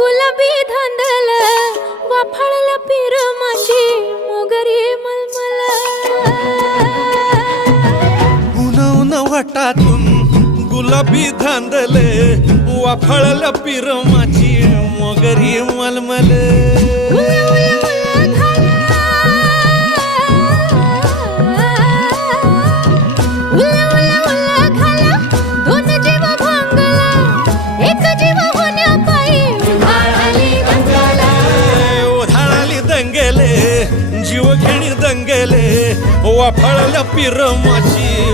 गुलाबी धांदल वाफाळला पीर माझी मोगरी मलमल उन उन वाटातून गुलाबी धांदले वाफाळला पीर माझी मोगरी मलमल जीव घेणी दंगेले वाफाळल्या पीर माझी